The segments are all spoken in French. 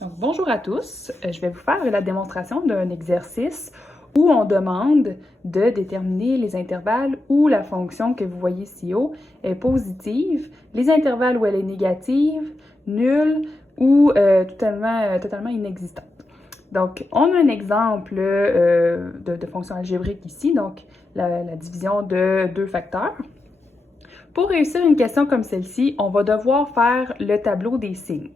Donc, bonjour à tous. Je vais vous faire la démonstration d'un exercice où on demande de déterminer les intervalles où la fonction que vous voyez ici haut est positive, les intervalles où elle est négative, nulle ou totalement inexistante. Donc, on a un exemple de fonction algébrique ici, donc la division de deux facteurs. Pour réussir une question comme celle-ci, on va devoir faire le tableau des signes.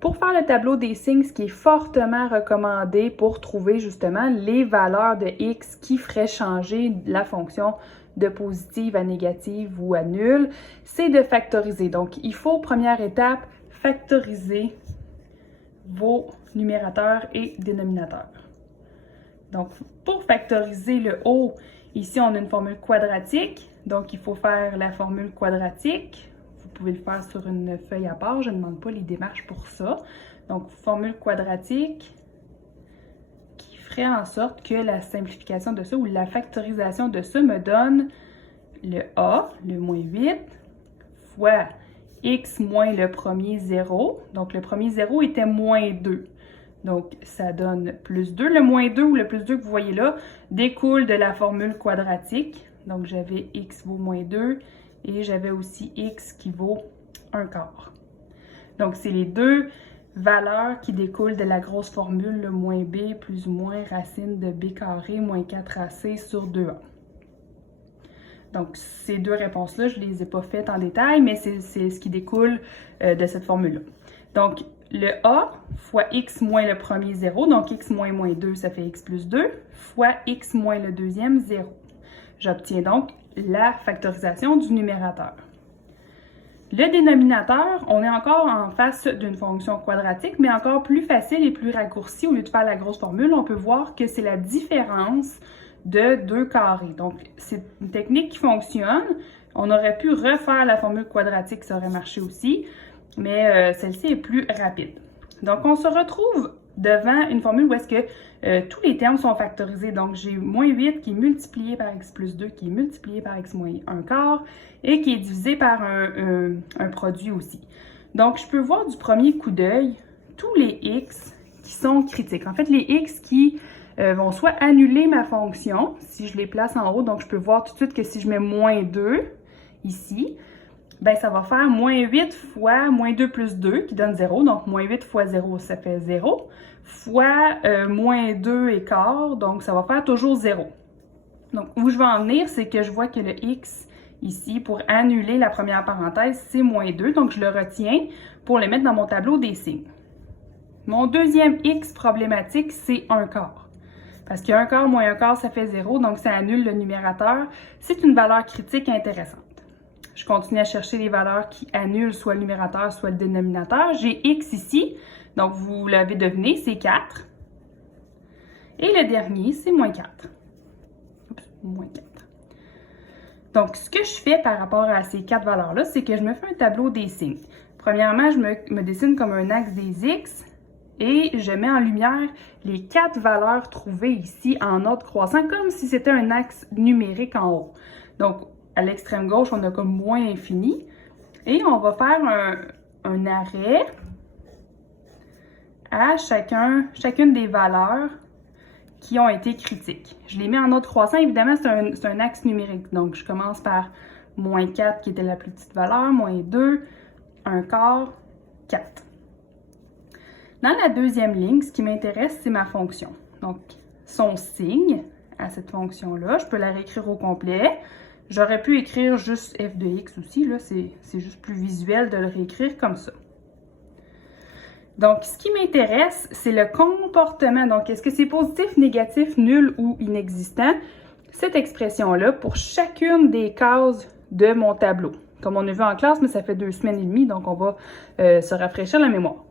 Pour faire le tableau des signes, ce qui est fortement recommandé pour trouver justement les valeurs de x qui feraient changer la fonction de positive à négative ou à nulle, c'est de factoriser. Donc, il faut, première étape, factoriser vos numérateurs et dénominateurs. Donc, pour factoriser le haut, ici, on a une formule quadratique. Donc, il faut faire la formule quadratique. Vous pouvez le faire sur une feuille à part. Je ne demande pas les démarches pour ça. Donc, formule quadratique qui ferait en sorte que la simplification de ça ou la factorisation de ça me donne le a, le moins 8, fois x moins le premier 0. Donc, le premier 0 était moins 2. Donc, ça donne plus 2. Le moins 2 ou le plus 2 que vous voyez là découle de la formule quadratique. Donc, j'avais x vaut moins 2 et j'avais aussi x qui vaut 1 quart. Donc, c'est les deux valeurs qui découlent de la grosse formule, le moins b plus ou moins racine de b carré moins 4ac sur 2a. Donc, ces deux réponses-là, je ne les ai pas faites en détail, mais c'est ce qui découle de cette formule-là. Donc, le a fois x moins le premier 0, donc x moins moins 2, ça fait x plus 2, fois x moins le deuxième 0. J'obtiens donc la factorisation du numérateur. Le dénominateur, on est encore en face d'une fonction quadratique, mais encore plus facile et plus raccourci. Au lieu de faire la grosse formule, on peut voir que c'est la différence de 2 carrés. Donc, c'est une technique qui fonctionne. On aurait pu refaire la formule quadratique, ça aurait marché aussi, mais celle-ci est plus rapide. Donc, on se retrouve devant une formule où est-ce que tous les termes sont factorisés. Donc, j'ai moins 8 qui est multiplié par x plus 2, qui est multiplié par x moins 1 quart, et qui est divisé par un produit aussi. Donc, je peux voir du premier coup d'œil tous les x qui sont critiques. En fait, les x qui vont soit annuler ma fonction, si je les place en haut, donc je peux voir tout de suite que si je mets moins 2 ici, ben ça va faire moins 8 fois moins 2 plus 2 qui donne 0. Donc, moins 8 fois 0, ça fait 0. Fois moins 2 et quart, donc ça va faire toujours 0. Donc, où je veux en venir, c'est que je vois que le x ici, pour annuler la première parenthèse, c'est moins 2. Donc, je le retiens pour le mettre dans mon tableau des signes. Mon deuxième x problématique, c'est 1 quart. Parce que 1 quart moins 1 quart, ça fait 0, donc ça annule le numérateur. C'est une valeur critique intéressante. Je continue à chercher les valeurs qui annulent soit le numérateur, soit le dénominateur. J'ai x ici, donc vous l'avez deviné, c'est 4. Et le dernier, c'est moins 4. Oups, moins 4. Donc, ce que je fais par rapport à ces 4 valeurs-là, c'est que je me fais un tableau des signes. Premièrement, je me dessine comme un axe des x et je mets en lumière les 4 valeurs trouvées ici en ordre croissant, comme si c'était un axe numérique en haut. Donc, à l'extrême gauche, on a comme moins infini. Et on va faire un arrêt à chacune des valeurs qui ont été critiques. Je les mets en ordre croissant. Évidemment, c'est un axe numérique. Donc, je commence par moins 4 qui était la plus petite valeur, moins 2, 1 quart, 4. Dans la deuxième ligne, ce qui m'intéresse, c'est ma fonction. Donc, son signe à cette fonction-là, je peux la réécrire au complet. J'aurais pu écrire juste f de x aussi, là, c'est juste plus visuel de le réécrire comme ça. Donc, ce qui m'intéresse, c'est le comportement. Donc, est-ce que c'est positif, négatif, nul ou inexistant? Cette expression-là, pour chacune des cases de mon tableau. Comme on a vu en classe, mais ça fait 2 semaines et demie, donc on va se rafraîchir la mémoire.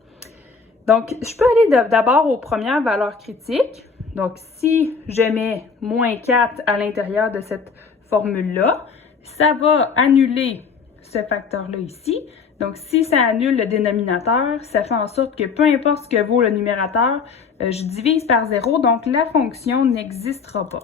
Donc, je peux aller d'abord aux premières valeurs critiques. Donc, si je mets moins 4 à l'intérieur de cette formule-là, ça va annuler ce facteur-là ici. Donc, si ça annule le dénominateur, ça fait en sorte que peu importe ce que vaut le numérateur, je divise par 0, donc la fonction n'existera pas.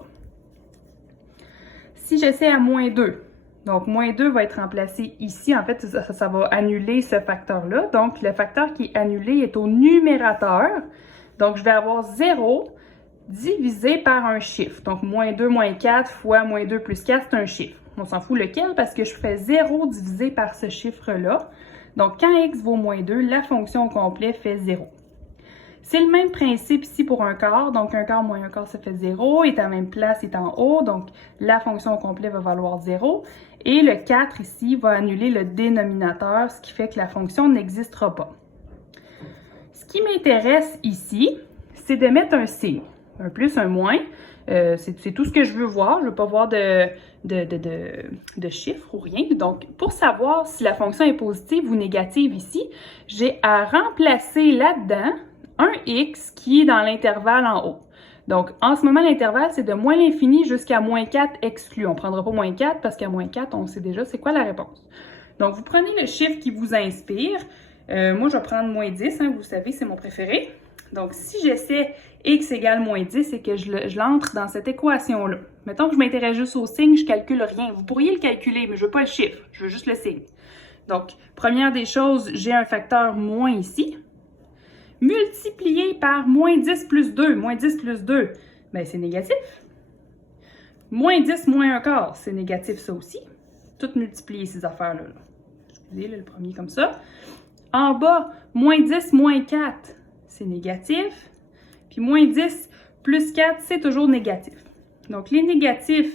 Si j'essaie à moins 2, Donc, moins 2 va être remplacé ici. En fait, ça va annuler ce facteur-là. Donc, le facteur qui est annulé est au numérateur. Donc, je vais avoir 0 divisé par un chiffre. Donc, moins 2 moins 4 fois moins 2 plus 4, c'est un chiffre. On s'en fout lequel parce que je fais 0 divisé par ce chiffre-là. Donc, quand x vaut moins 2, la fonction au complet fait 0. C'est le même principe ici pour un quart. Donc, un quart moins un quart, ça fait 0. Il est à la même place, il est en haut. Donc, la fonction au complet va valoir 0. Et le 4 ici va annuler le dénominateur, ce qui fait que la fonction n'existera pas. Ce qui m'intéresse ici, c'est de mettre un signe. Un plus, un moins. C'est tout ce que je veux voir. Je ne veux pas voir de chiffres ou rien. Donc, pour savoir si la fonction est positive ou négative ici, j'ai à remplacer là-dedans un x qui est dans l'intervalle en haut. Donc, en ce moment, l'intervalle, c'est de moins l'infini jusqu'à moins 4 exclu. On ne prendra pas moins 4 parce qu'à moins 4, on sait déjà c'est quoi la réponse. Donc, vous prenez le chiffre qui vous inspire. Moi, je vais prendre moins 10. Vous savez, c'est mon préféré. Donc, si j'essaie x égale moins 10 et que je l'entre dans cette équation-là, mettons que je m'intéresse juste au signe, je ne calcule rien. Vous pourriez le calculer, mais je ne veux pas le chiffre, je veux juste le signe. Donc, première des choses, j'ai un facteur moins ici, multiplié par moins 10 plus 2. Moins 10 plus 2, bien, c'est négatif. Moins 10 moins un quart, c'est négatif ça aussi. Tout multiplier ces affaires-là. Excusez, le premier comme ça. En bas, moins 10 moins 4, c'est négatif. Puis moins 10 plus 4, c'est toujours négatif. Donc, les négatifs,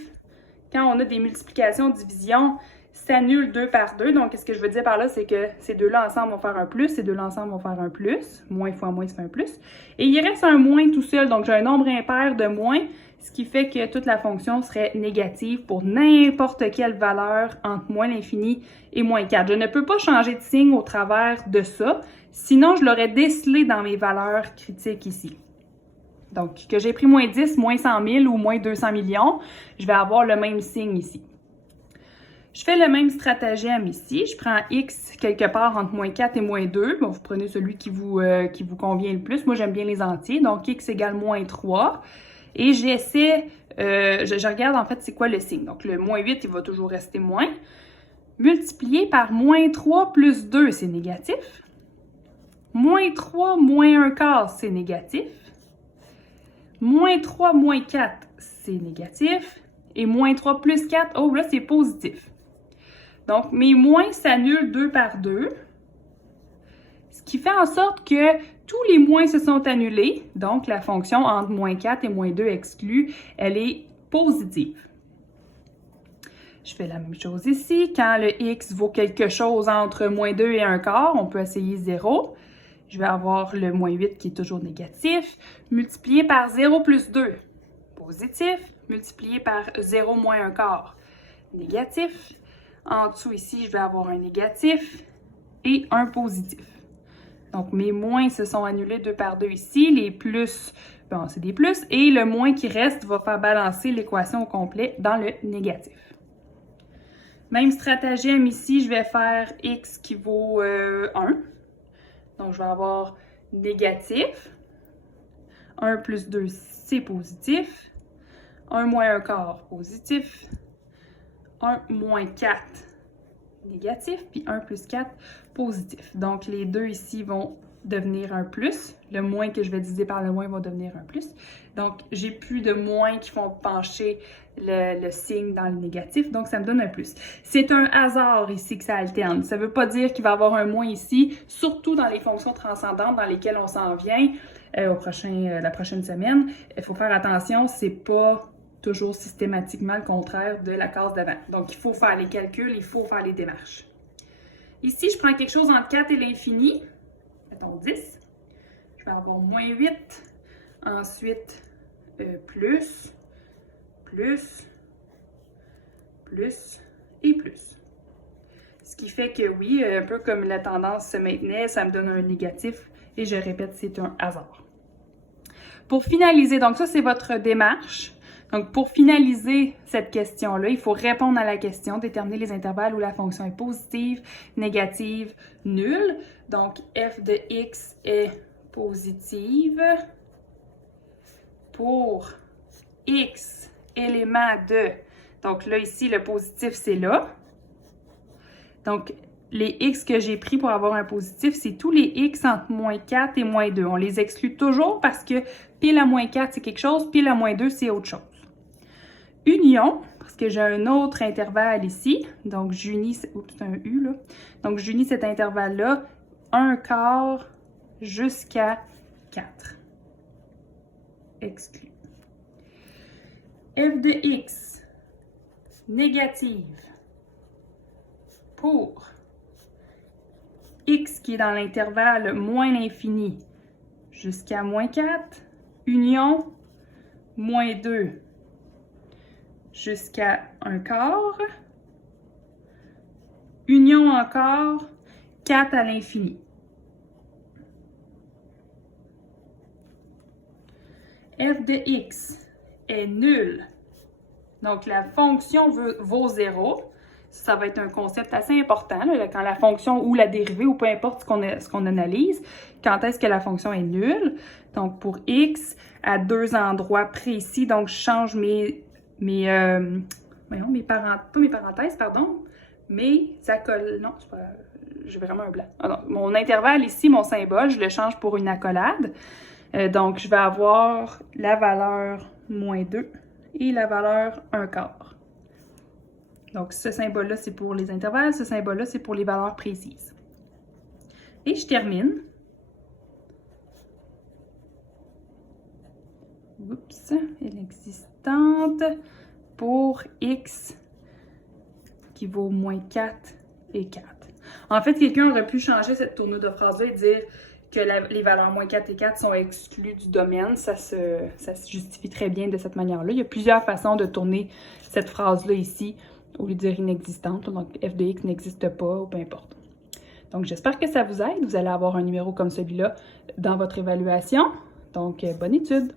quand on a des multiplications, divisions, s'annulent 2 par 2. Donc, ce que je veux dire par là, c'est que ces deux-là ensemble vont faire un plus, ces deux-là ensemble vont faire un plus. Moins fois moins, ça fait un plus. Et il reste un moins tout seul. Donc, j'ai un nombre impair de moins, ce qui fait que toute la fonction serait négative pour n'importe quelle valeur entre moins l'infini et moins 4. Je ne peux pas changer de signe au travers de ça, sinon je l'aurais décelé dans mes valeurs critiques ici. Donc, que j'ai pris moins 10, moins 100 000 ou moins 200 millions, je vais avoir le même signe ici. Je fais le même stratagème ici. Je prends x quelque part entre moins 4 et moins 2. Bon, vous prenez celui qui vous convient le plus. Moi, j'aime bien les entiers. Donc, x égale moins 3. Et j'essaie, je regarde en fait c'est quoi le signe. Donc, le moins 8, il va toujours rester moins. Multiplié par moins 3 plus 2, c'est négatif. Moins 3 moins 1 quart, c'est négatif. Moins 3 moins 4, c'est négatif. Et moins 3 plus 4, oh là, c'est positif. Donc, mes moins s'annulent 2 par 2. Ce qui fait en sorte que tous les moins se sont annulés. Donc, la fonction entre moins 4 et moins 2 exclue, elle est positive. Je fais la même chose ici. Quand le x vaut quelque chose entre moins 2 et 1 quart, on peut essayer 0. Je vais avoir le moins 8 qui est toujours négatif, multiplié par 0 plus 2, positif, multiplié par 0 moins 1 quart, négatif. En dessous ici, je vais avoir un négatif et un positif. Donc, mes moins se sont annulés 2 par 2 ici. Les plus, bon, c'est des plus. Et le moins qui reste va faire balancer l'équation au complet dans le négatif. Même stratagème ici, je vais faire x qui vaut 1. Donc, je vais avoir négatif. 1 plus 2, c'est positif. 1 moins 1 quart, positif. 1 moins 4, négatif. Puis 1 plus 4, positif. Donc, les deux ici vont devenir un plus. Le moins que je vais diviser par le moins va devenir un plus. Donc, j'ai plus de moins qui font pencher le signe dans le négatif. Donc, ça me donne un plus. C'est un hasard ici que ça alterne. Ça ne veut pas dire qu'il va y avoir un moins ici, surtout dans les fonctions transcendantes dans lesquelles on s'en vient la prochaine semaine. Il faut faire attention, c'est pas toujours systématiquement le contraire de la case d'avant. Donc, il faut faire les calculs, il faut faire les démarches. Ici, je prends quelque chose entre 4 et l'infini. Mettons 10. Je vais avoir moins 8. Ensuite, plus et plus. Ce qui fait que oui, un peu comme la tendance se maintenait, ça me donne un négatif et je répète, c'est un hasard. Pour finaliser, donc ça c'est votre démarche. Donc pour finaliser cette question-là, il faut répondre à la question, déterminer les intervalles où la fonction est positive, négative, nulle. Donc f de x est positive pour x élément de, donc là ici le positif c'est là, Donc, les x que j'ai pris pour avoir un positif, c'est tous les x entre moins 4 et moins 2. On les exclut toujours parce que pile à moins 4, c'est quelque chose, pile à moins 2, c'est autre chose. Union, parce que j'ai un autre intervalle ici, donc j'unis, oups, c'est un U là, donc j'unis cet intervalle-là, 1/4 jusqu'à 4. Exclu. F de x négative pour x qui est dans l'intervalle moins l'infini jusqu'à moins 4, union moins 2 jusqu'à 1/4, union encore 4 à l'infini. F de x est nul. Donc, la fonction vaut 0. Ça va être un concept assez important, là, quand la fonction ou la dérivée, ou peu importe ce qu'on analyse, quand est-ce que la fonction est nulle. Donc, pour x, à deux endroits précis, donc je change mes parenthèses, mes accolades. Non, j'ai vraiment un blanc. Ah non, mon intervalle ici, mon symbole, je le change pour une accolade. Donc, je vais avoir la valeur moins 2 et la valeur 1/4. Donc, ce symbole-là, c'est pour les intervalles. Ce symbole-là, c'est pour les valeurs précises. Et je termine. Oups, elle est existante pour x qui vaut moins 4 et 4. En fait, quelqu'un aurait pu changer cette tournure de phrase-là et dire que les valeurs moins 4 et 4 sont exclues du domaine. Ça se justifie très bien de cette manière-là. Il y a plusieurs façons de tourner cette phrase-là ici, au lieu de dire inexistante. Donc, f de x n'existe pas, ou peu importe. Donc, j'espère que ça vous aide. Vous allez avoir un numéro comme celui-là dans votre évaluation. Donc, bonne étude!